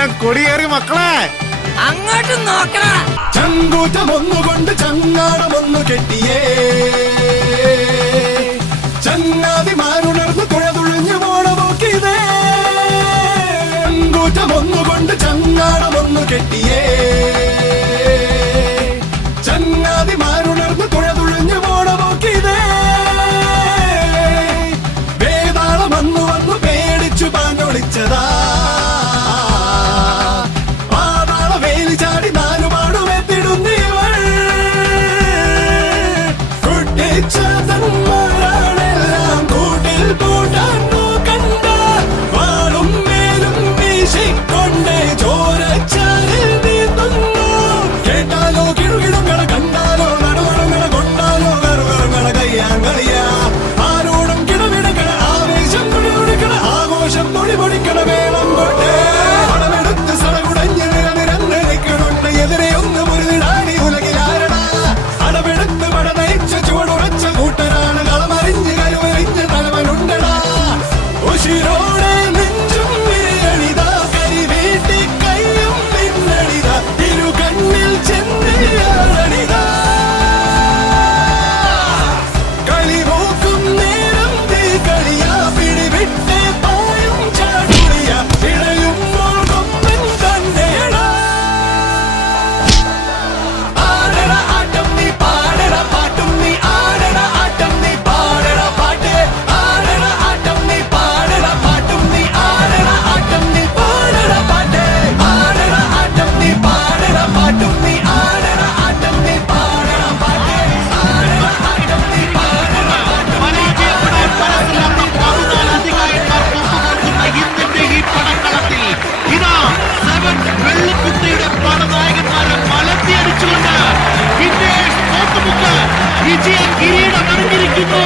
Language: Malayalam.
പൂരം കൊടിയേറി മക്കളെ, അങ്ങോട്ട് നോക്കണ. ചങ്കൂറ്റം ഒന്നുകൊണ്ട് ചങ്ങാടമൊന്നു കെട്ടിയേ, ചങ്ങാതിമാരുണർന്ന് തുഴതുഴഞ്ഞു പോണപോക്കിതേ. ചങ്കൂറ്റം ഒന്നുകൊണ്ട് ചങ്ങാടമൊന്നു കെട്ടിയേ, ചങ്ങാതിമാരുണർന്ന് തുഴതുഴഞ്ഞു പോണപോക്കിതേ. വേതാളം വന്നു വന്നു പേടിച്ചു പാഞ്ഞൊളിച്ചതാ, പാതാള വേലി ചാടി നാലുപാടുമെത്തിടുന്നീവൾ. കുട്ടിച്ചതന്മാരാണെല്ലാം കൂട്ടിൽ പൂട്ടാൻ നോക്കണ്ട, വാളും മേലും വീശിക്കൊണ്ട് ചോരച്ചാലിൽ നീന്തുന്നു. കേട്ടാലോ കിഴുകിടുങ്ങളെ, കണ്ടാലോ നടുവടുങ്ങളെ, കൊണ്ടാലോ കറുകറുങ്ങളെ കയ്യാങ്കളിയാ. ആരോടും കിടവിടുകളെ, ആവേശം തുടിതുടിക്കണ, ആഘോഷം തുടിപൊടിക്കണ വേളം കൊണ്ടേ. പണമെടുത്ത് സടകുടഞ്ഞ് നിരനിരന്ന് നിൽക്കണുണ്ട്, എതിരെ ഒന്ന് മുരുകിടാടി ഉലകിലാരണ. അടവെടുത്ത് പട നയിച്ച ചുവടുറച്ച കൂട്ടരാണ്, കളമറിഞ്ഞ് കരുവറിഞ്ഞ് തലവനുണ്ടടാ. ഉശിരോടെ നെഞ്ചും വിരണിതാ, കരി വീട്ടി കയ്യും പിന്നണിതാ, ഇരു കണ്ണിൽ ചെന്നിയാളണിതാ. കളി പോക്കും നേരം തീ കളിയാ, പിടിവിട്ട് പായും ചാടുളിയാ, ഇടയുമ്പോൾ കൊമ്പൻ തന്നെയടാ. ആടട ആട്ടം നീ പാടട പാട്ടും നീ ആടട ആട്ടം നീ പാടട പാട്ട്. ആടട ആട്ടം നീ പാടട പാട്ടും നീ ആടട ആട്ടം നീ പാടട പാട്ട്. ആടട ആട്ടം നീ പാടട പാട്ടും നീ ആടട ആട്ടം നീ പാടട പാട്ട്. ആടട ആട്ടം നീ പാടട പാട്ടും നീ ഇന്നത്തെ ഈ പടക്കളത്തിൽ ഇതാ 7 വെള്ളിക്കുട്ടിയുടെ പടനായകന്മാരെ മലത്തിയടിച്ചുകൊണ്ട് വിജയ കിരീടം അറിഞ്ഞിരിക്കുന്നു.